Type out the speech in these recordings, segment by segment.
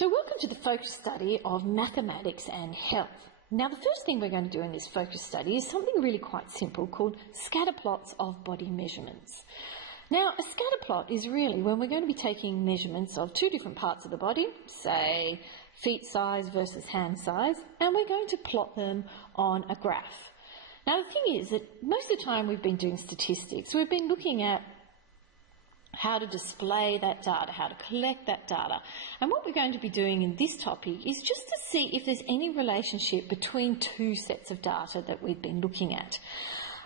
So welcome to the focus study of mathematics and health. Now the first thing we're going to do in this focus study is something really quite simple called scatterplots of body measurements. Now a scatterplot is really when we're going to be taking measurements of two different parts of the body, say feet size versus hand size, and we're going to plot them on a graph. Now the thing is that most of the time we've been doing statistics, we've been looking at how to display that data, how to collect that data. And what we're going to be doing in this topic is just to see if there's any relationship between two sets of data that we've been looking at.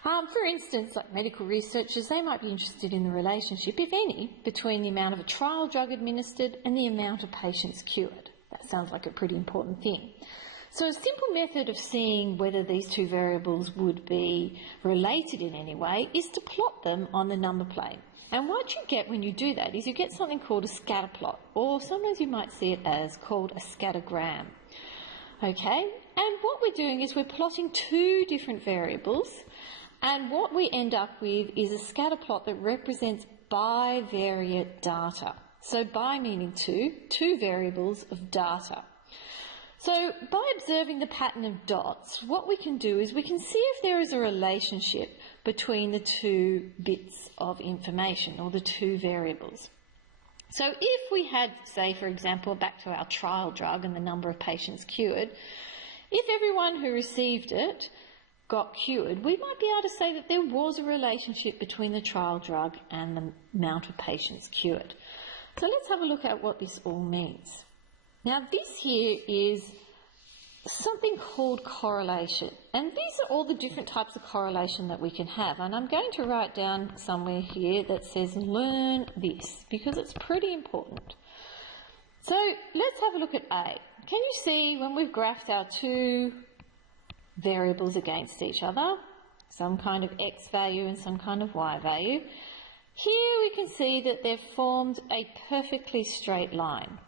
For instance, like medical researchers, they might be interested in the relationship, if any, between the amount of a trial drug administered and the amount of patients cured. That sounds like a pretty important thing. So a simple method of seeing whether these two variables would be related in any way is to plot them on the number plane. And what you get when you do that is you get something called a scatterplot, or sometimes you might see it as called a scattergram. Okay, and what we're doing is we're plotting two different variables, and what we end up with is a scatterplot that represents bivariate data. So bi meaning two variables of data. So by observing the pattern of dots, what we can do is we can see if there is a relationship between the two bits of information or the two variables. So if we had, say, for example, back to our trial drug and the number of patients cured, if everyone who received it got cured, we might be able to say that there was a relationship between the trial drug and the amount of patients cured. So let's have a look at what this all means. Now this here is something called correlation, and these are all the different types of correlation that we can have, and I'm going to write down somewhere here that says learn this because it's pretty important. So let's have a look at A. Can you see when we've graphed our two variables against each other, some kind of X value and some kind of Y value, here we can see that they've formed a perfectly straight line.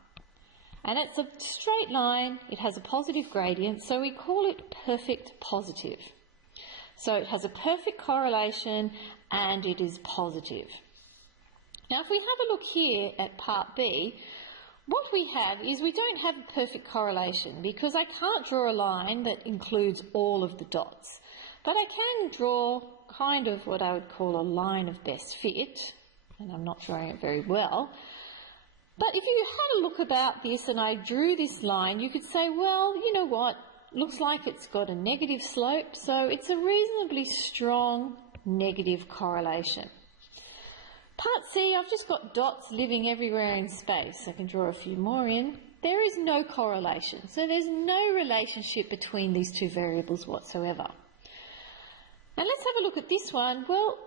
And it's a straight line, it has a positive gradient, so we call it perfect positive. So it has a perfect correlation and it is positive. Now if we have a look here at part B, what we have is we don't have a perfect correlation because I can't draw a line that includes all of the dots. But I can draw kind of what I would call a line of best fit, and I'm not drawing it very well. But if you had a look about this and I drew this line, you could say, well, you know what, looks like it's got a negative slope, so it's a reasonably strong negative correlation. Part C, I've just got dots living everywhere in space. I can draw a few more in. There is no correlation, so there's no relationship between these two variables whatsoever. And let's have a look at this one. Well,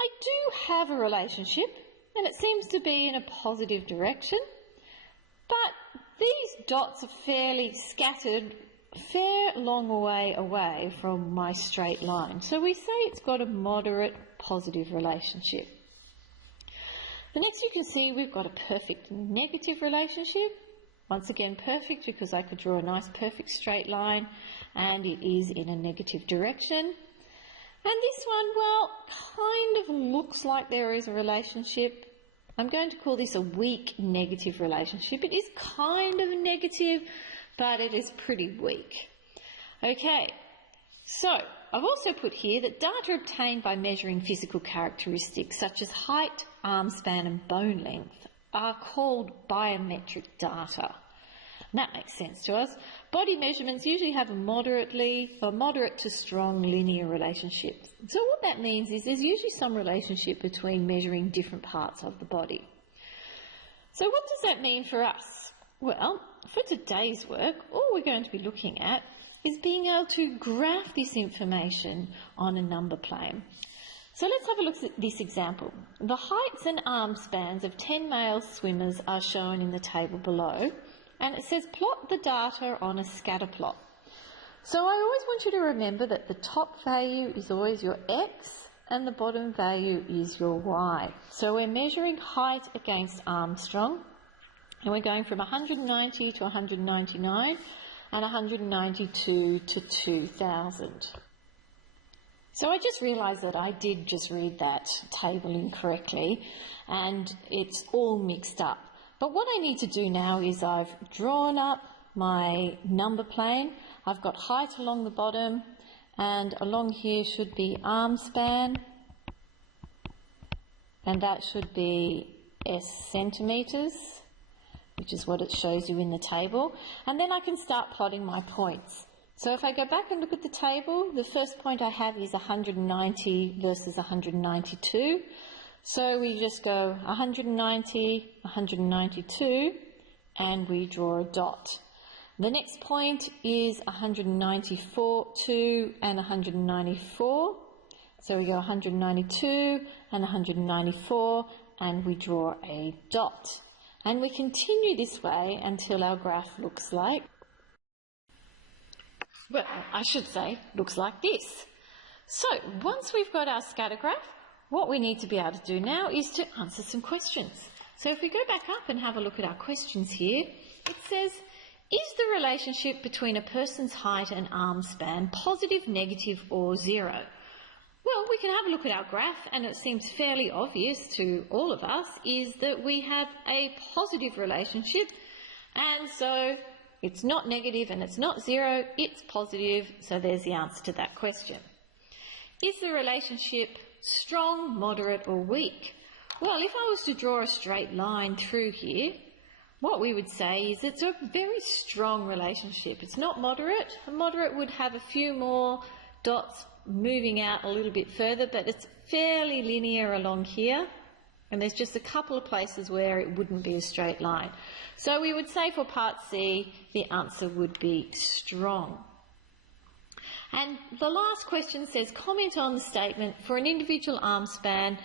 I do have a relationship, and it seems to be in a positive direction, but these dots are fairly scattered, fair long way away from my straight line. So we say it's got a moderate positive relationship. The next you can see we've got a perfect negative relationship. Once again perfect because I could draw a nice perfect straight line and it is in a negative direction. And this one, well, kind of looks like there is a relationship. I'm going to call this a weak negative relationship. It is kind of negative, but it is pretty weak. Okay, so I've also put here that data obtained by measuring physical characteristics such as height, arm span and bone length are called biometric data. And that makes sense to us. Body measurements usually have a moderate to strong linear relationship. So what that means is there's usually some relationship between measuring different parts of the body. So what does that mean for us? Well, for today's work, all we're going to be looking at is being able to graph this information on a number plane. So let's have a look at this example. The heights and arm spans of 10 male swimmers are shown in the table below. And it says plot the data on a scatter plot. So I always want you to remember that the top value is always your X and the bottom value is your Y. So we're measuring height against Armstrong and we're going from 190 to 199 and 192 to 2000. So I just realised that I did just read that table incorrectly and it's all mixed up. But what I need to do now is I've drawn up my number plane. I've got height along the bottom, and along here should be arm span, and that should be S centimetres, which is what it shows you in the table. And then I can start plotting my points. So if I go back and look at the table, the first point I have is 190 versus 192. So we just go 190, 192, and we draw a dot. The next point is 194, 2, and 194. So we go 192 and 194, and we draw a dot. And we continue this way until our graph looks like, well, I should say, looks like this. So once we've got our scatter graph, what we need to be able to do now is to answer some questions. So if we go back up and have a look at our questions here, it says, is the relationship between a person's height and arm span positive, negative, or zero? Well, we can have a look at our graph, and it seems fairly obvious to all of us is that we have a positive relationship, and so it's not negative and it's not zero, it's positive, so there's the answer to that question. Is the relationship strong, moderate, or weak? Well, if I was to draw a straight line through here, what we would say is it's a very strong relationship. It's not moderate. A moderate would have a few more dots moving out a little bit further, but it's fairly linear along here, and there's just a couple of places where it wouldn't be a straight line. So we would say for part C, the answer would be strong. And the last question says, comment on the statement, for an individual, arm span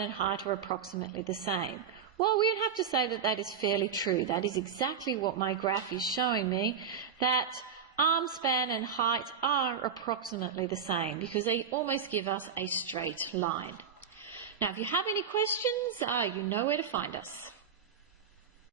and height are approximately the same. Well, we would have to say that that is fairly true. That is exactly what my graph is showing me, that arm span and height are approximately the same because they almost give us a straight line. Now, if you have any questions, you know where to find us.